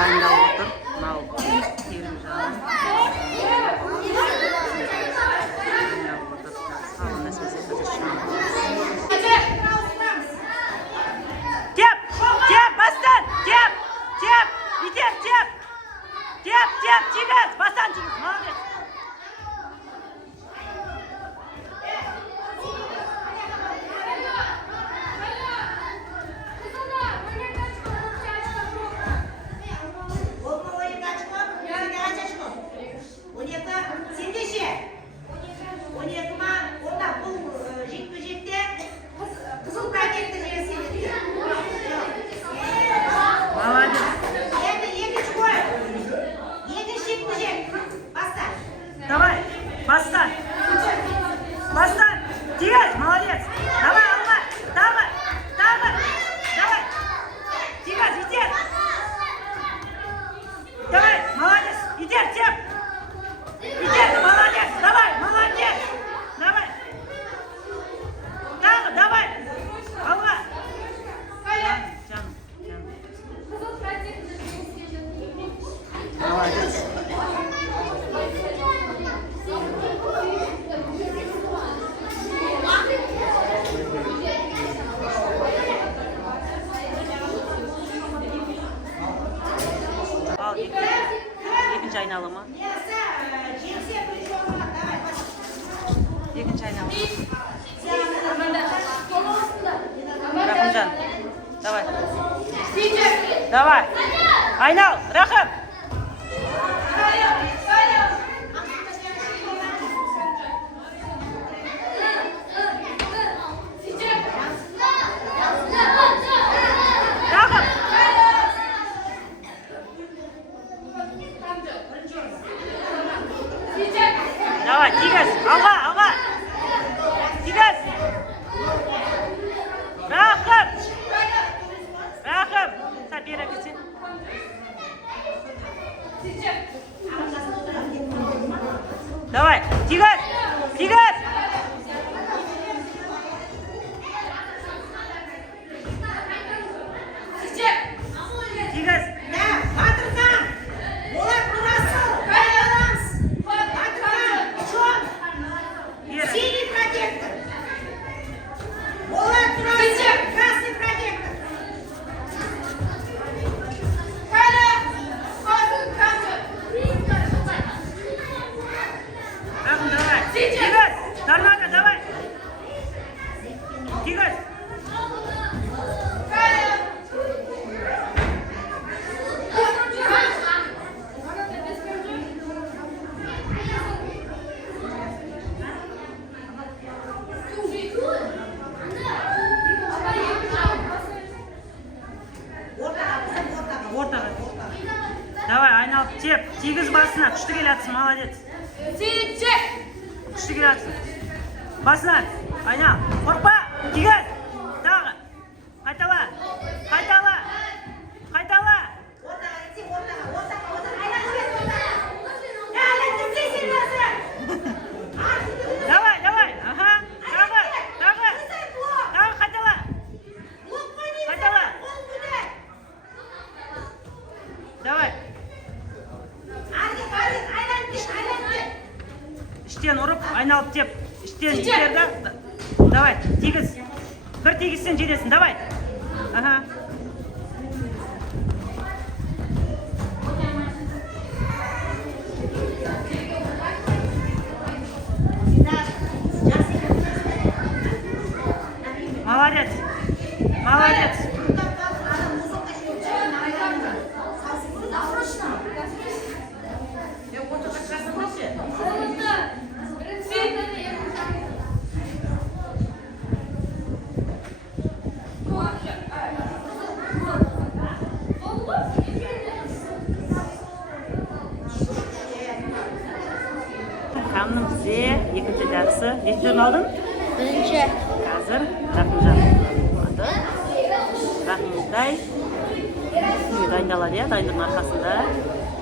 дайындалып отыр. Мынау терім жағынан. Дайындалып отыр. Салон әсіресе қазір шам. Теп! Теп! Бастан! Теп! Теп! Итеп! Теп! Теп! Теп! Тигіз! Бастан тигіз! Молодец! Давай, бастан. Бастан. Тигіз, молодец. Давай, алға. Тағы. Давай. Тигіз, итер. Давай, молодец. Итер, теп. Итер, молодец. Давай, молодец. Давай. Тағы, давай. Алға. Canım. Молодец. Al ikinci aynalama. İkinci aynalama. Рахымжан, давай. Давай. Айнал, Рахым. Давай, тигіз, алға. Тигіз. Рахым. Sen bir yere gitsin. Давай, тигіз. Тигіз. Тигіз. Торнадо, давай! Тигіз! Ортаға. Давай, айналып теп. Тигіз басына. Күшті келатсың, молодец. Күшті келатсың. Басынан, айнал, қорқпа, тигіз, тағы, қайтала. Давай, ага, тағы, қайтала. Давай. Іштен ұрып, айналып теп. Давай, тигіз. Бір тигізсен жетесің, давай. Ага. Молодец. Ханның бізде екінші жақсы. Нешінші орын алдың? Бірінші. Қазір Рахымжан аты. Рахымтай дайындалады, дайындығының арқасында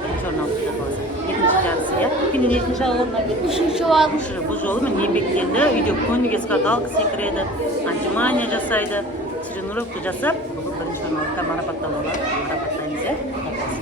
бірінші орын алып жатыр. Екінші жақсы, Күнде нешінші орынға кетті? Үшінші алдым. Бұл жолы мен еңбектенді, үйде көңілге скаталка секіреді, отжимания жасайды, тренировка жасап, бұл бірінші орын алып марапатталуға марапаттаймыз.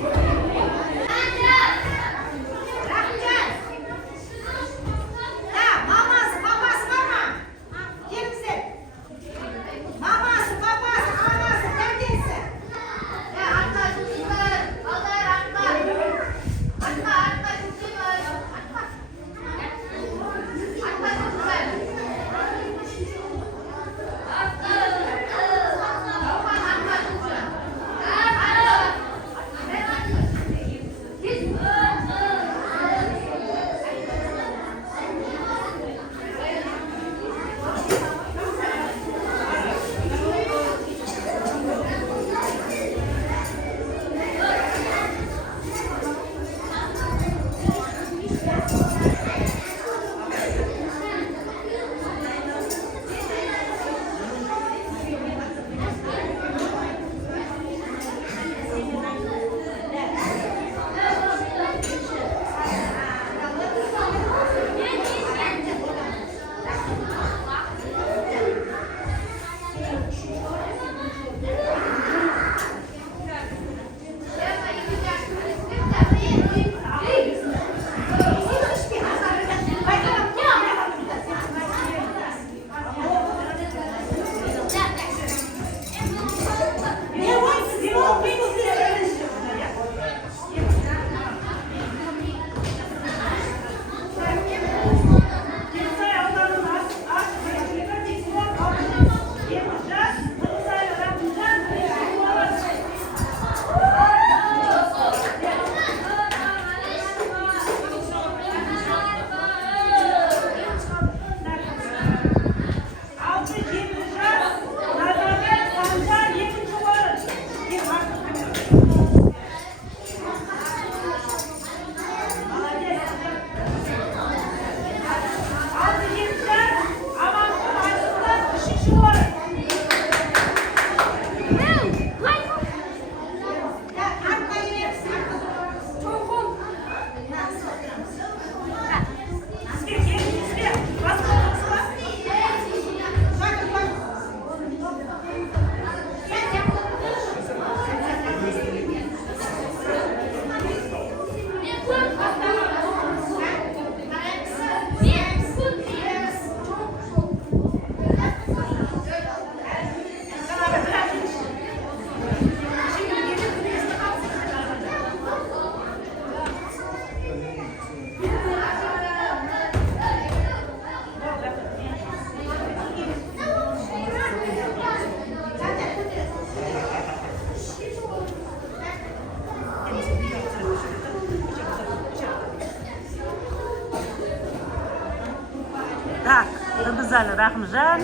Так, Ыбызалы Рахымжан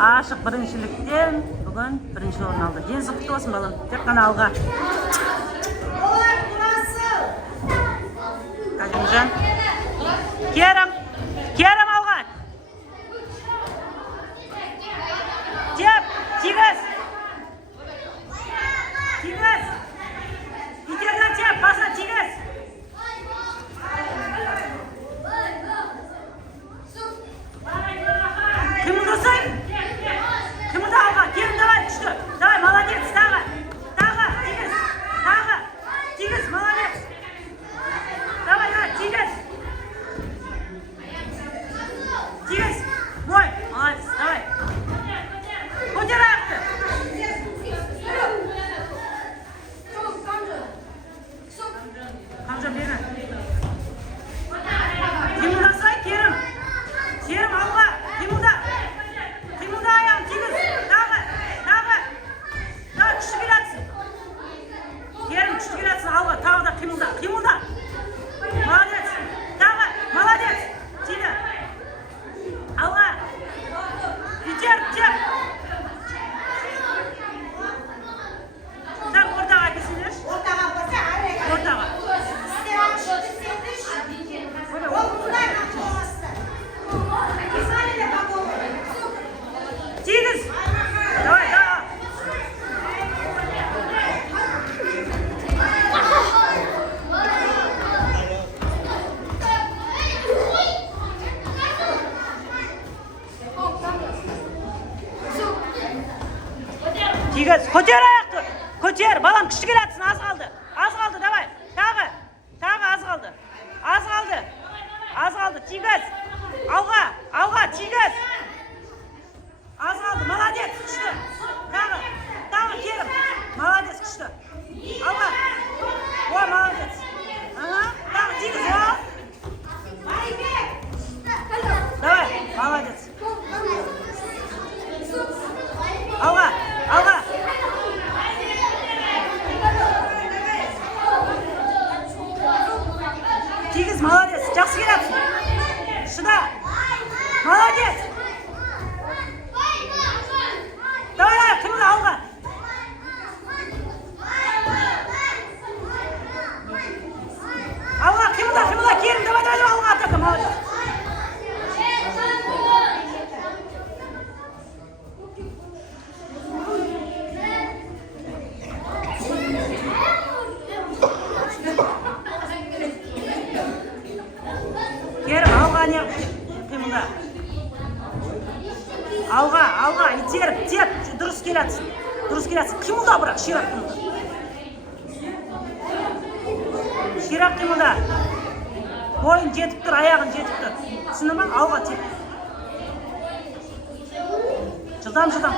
ашық біріншіліктен бүгін бірінші орын алды. Денсі құтты болсын балам, тек қана алға. Қажымжан. Керім алға. Теп, тигіз. Тигіз. Итерден теп, баса тигіз. Давай, молодец, тағы, тигіз, молодец. Давай, тигіз. Бой, молодец, давай. Көтер аяқты. Қамжан бері. Қимылдасай, Керім алға, қимылда аяғын, тигіз, тағы. Күшті келатсың. Керім күшті келатсың, алға, тағы да қимылда. Молодец, тағы, молодец. Тиді. Алға. Итер, теп. Так, ортаға кесілеш. Ортаға. Тигіз. Давай. Тигіз, көтер аяқты. Көтер, балам күшті келатсың, аз қалды. Az kaldı. Çiğgöz. Alga. Çiğgöz. Az kaldı. Молодец. Kıştı. Tamam Kerim. Молодец kıştı. Alga. O молодец. Aha. Tamam Çiğgöz ya. Давай. Молодец. Alga. Çiğgöz молодец. Жақсы келатсың. Шыда. Молодец. Давай, қимылда алға. Алға, қимылда, Керім, давай, алға атады, молодец. Керім, алға не қимылда. Алға, итеріп, теп, дұрыс келатсың. Қимылда бірақ, ширақ қимылда. Ширақ қимылда. Бойын жетіп тұр, аяғын жетіп тұр. Түсіні ма? Алға теп. Жылдам қимылда.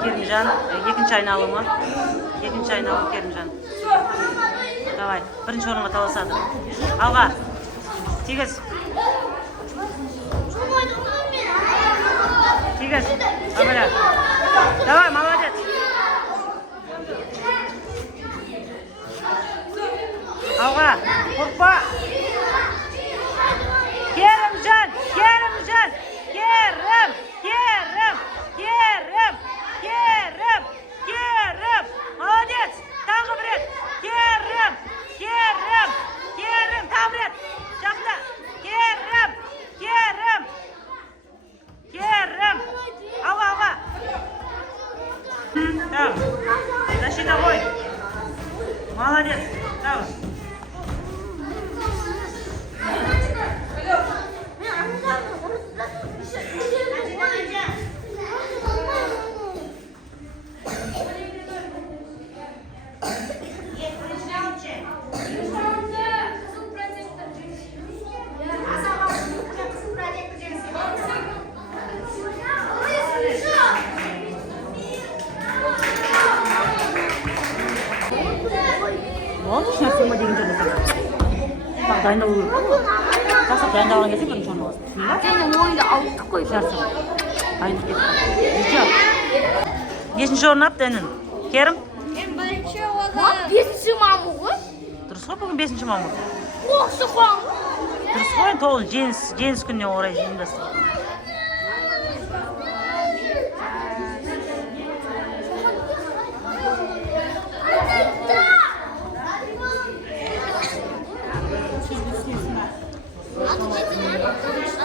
Kerimcan, екінші айналымы. Kerimcan. Давай, бірінші орынға таласады. Алға. Тигіз. Давай, молодец. Алға. Қорқпа. Kerimcan. Молодец. Тағы бір рет. Керім. Тағы бір рет. Жақында. Керім. Алға. Так. Защита ғой. Молодец. Так. Сумма деген жерде тұрады. Бақ дайындалу керек. Жасап дайындалған кезде бірінші орын аласың. Және ойынды ауыттық қой. Жақсы. Дайындық кетті. Бесінші орын апты әнін. Керім? Мен бірінші оған. Бесінші мамыр ғой? Дұрыс қой, бүгін бесінші мамыр. Осы қоң. Дұрыс қой, тоғыз жеңіс күніне орай ұйымдастырды.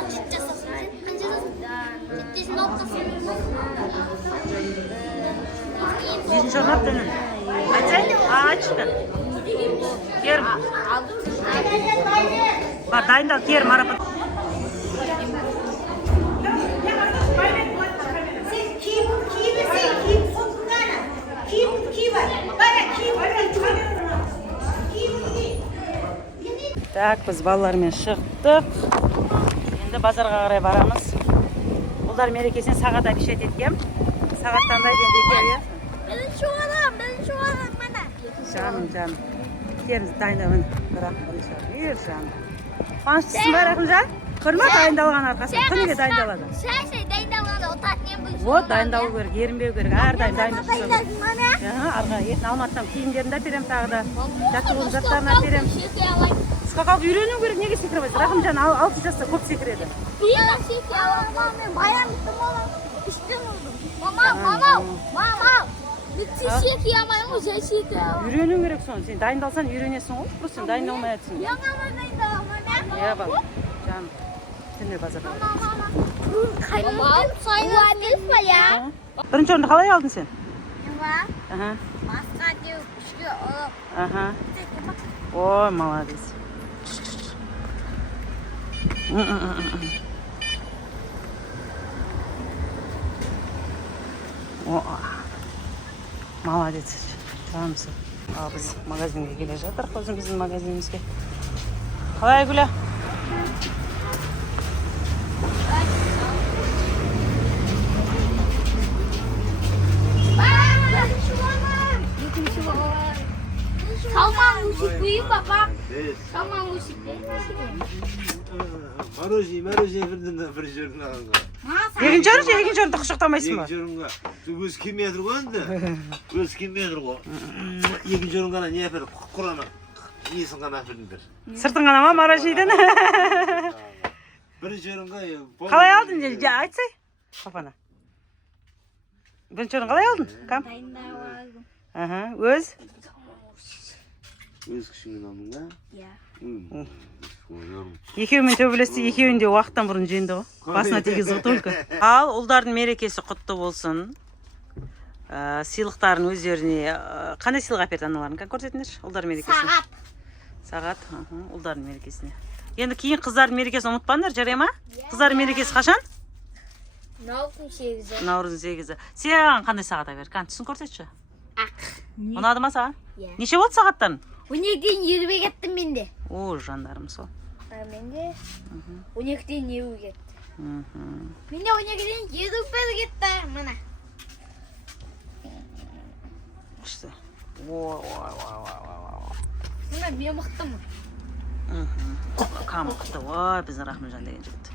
진짜 썼어. 한 줄 썼어. Бірінші орын алыпты інім. Айтсай? Айтшы. Кер. Бар, дайындал, кер, марапат. Так, біз балалармен шықтық. Енді базарға қарай барамыз. Ұлдар мерекесіне сағат обещать еткем. Сағаттандайды енді екеуі. Бірінші орын, мана. Жаным. Керіміз дайындауын бірақ бірінші өр жаным. Қуаныштысың ба, Рахымжан? Көрме дайындалған арқасында. Күніге дайындалады. Шай дайындалғанда отатын ем бұл. Вот, дайындалу керек, ерінбеу керек. Әрдайым дайындық жасау. Арға етін алматыдан киімдерімді әперем тағы да. Жаттығудың заттарын әперем. Скакалып үйрену керек, неге секірмейсің? Рахымжан 6 жаста көп секіреді. Мен секіре аламын. Мен баян біттім оған. Іштен ұрдым. Мама. Бітсе секіре алмаймын, жай секіре аламын. Үйрену керек соны. Сен дайындалсан үйренесің ғой. Просто сен дайындалмай жатсың. Яңама дайындаламын. Иә, бал. Жаным. Сендер базарға. Бірінші орынды қалай алдың сен? Масқа деу, үшке ұрып. Аха. Ой, молодец. Молодец. Жанымсың. Ал біз магазинге келе жатырық, өзіміздің магазинімізге. Қалай, Гүля? Salman musik büyük babam. Salman musik değil mi? Maroji bir жерін алынға. Екінші орынды құшықтамайсың ба? Екінші орынға. Өзі келмей жатыр ғой енді. Өзі келмей жатыр ғой. Екінші орын ғана не әперді? Құрана. Несін ғана әпердіңдер. Сыртың ғана ма, Маражиден? Бірінші орынға... Қалай алдың? Айтсай. Папана. Бірінші орын қалай алдың? Кам? Өз? Өз күшіңмен алдың ба? Иә. Екеуімен төбелесті, екеуін де уақыттан бұрын жеңді ғой. Басына тегізді только. Ал ұлдардың мерекесі құтты болсын. Сыйлықтарын өздеріне... Қандай сыйлық әперді аналарын? Көрсетіңдерші ұлдар мерекесіне. Сағат. Ұлдардың мерекесіне. Енді кейін қыздардың мерекесін ұмытпаңдар, жарай ма? Қыздардың мерекесі қашан? Наурыздың 8-і. Наурыздың 8-і. Сен қандай сағат әпер? Түсін көрсетші. Ақ. Ұнады ма саған? Иә. Неше болды сағаттан? 12-ден 20-ге кеттім менде. О, жандарым сол. Менде 12-ден 20-ге кетті. Менде 12-ден 20-ге кетті. Мына. Күшті. Мына мен мықтымын. Кам мықты. Ой, біздің Рахымжан деген жігіт.